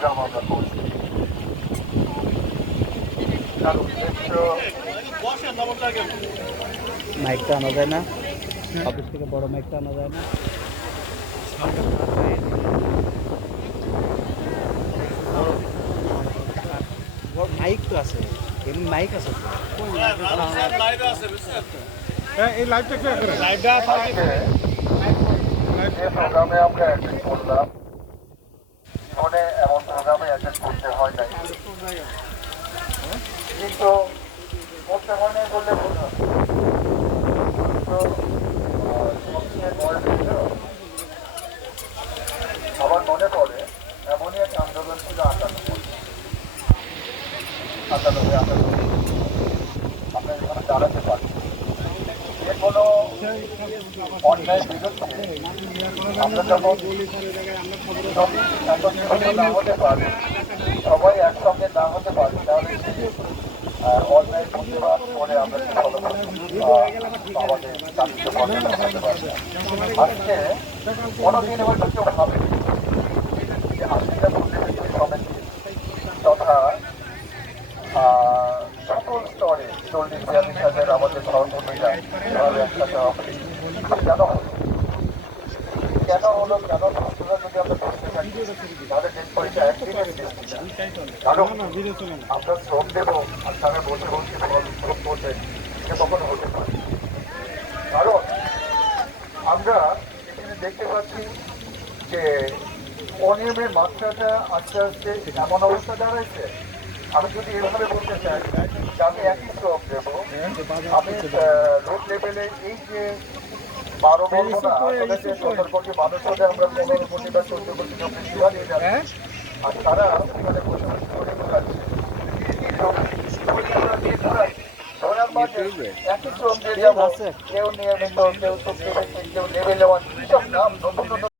Programme আমরা করছি। তার উদ্দেশ্য মাইকটা আনা যায় না, অফিস থেকে বড় মাইকটা আনা যায় না। মাইক তো আছে, এমনি মাইক আছে তো। এই লাইভটা কে করে? আজকে যে প্রোগ্রামে আমরা অ্যাটেন্ড করলাম, জীবনে এমন প্রোগ্রামে অ্যাটেন্ড করতে হয় নাই, কিন্তু করতে হয় নাই বললে ভুল হবে। তো সবচেয়ে বয়স ছিল, আমার মনে পড়ে এমনই এক আন্দোলন ছিল 98 আমরা এখানে দাঁড়াতে পারি, যে কোনো অন্যায় বিরুদ্ধে আমরা যখন একত্রিত না হতে পারি, সবাই একসঙ্গে না হতে পারি, তাহলে অন্যায় প্রতিবাদ করে আমরা আমাদের দাবিতে বন্ধ করতে পারি। আজকে কোনোদিন হয়তো কেউ ভাবে যে আশিটা বুদ্ধিজীবী সমিতি তথা সকল স্তরে 40-42 হাজার আমাদের সহকর্মীরা এভাবে একসাথে হবে। কেন হলো কেন হলো কেন ছাত্ররা যদি আমরা করতে থাকি, তাহলে দেখবো এটা একদিনের সৃষ্টি না। কারণ আমরা শ্রম দেবো আর তারা বসে বসে শ্রম করবেন, এটা কখনো হতে পারে। কারণ আমরা এখানে দেখতে পাচ্ছি যে অনিয়মের মাত্রাটা আস্তে আস্তে এমন অবস্থা দাঁড়াইছে। আমি যদি এভাবে বলতে চাই যে আমি একই শ্রম দেবো, আমি রোড লেভেলে এই যে 12 বলবো না, আসলে যে 17 কোটি মানুষ হলে আমরা 15 কোটি বা 14 কোটি নৌকরি সেবা নিয়ে যাচ্ছি, আর তারা ওখানে বসে বসে করে ঘুরাচ্ছে। একই শ্রম দিয়ে যাবো, কেউ নিয়মিত, কেউ চুক্তি, কেউ লেভেল 1, সব নাম নতুন নতুন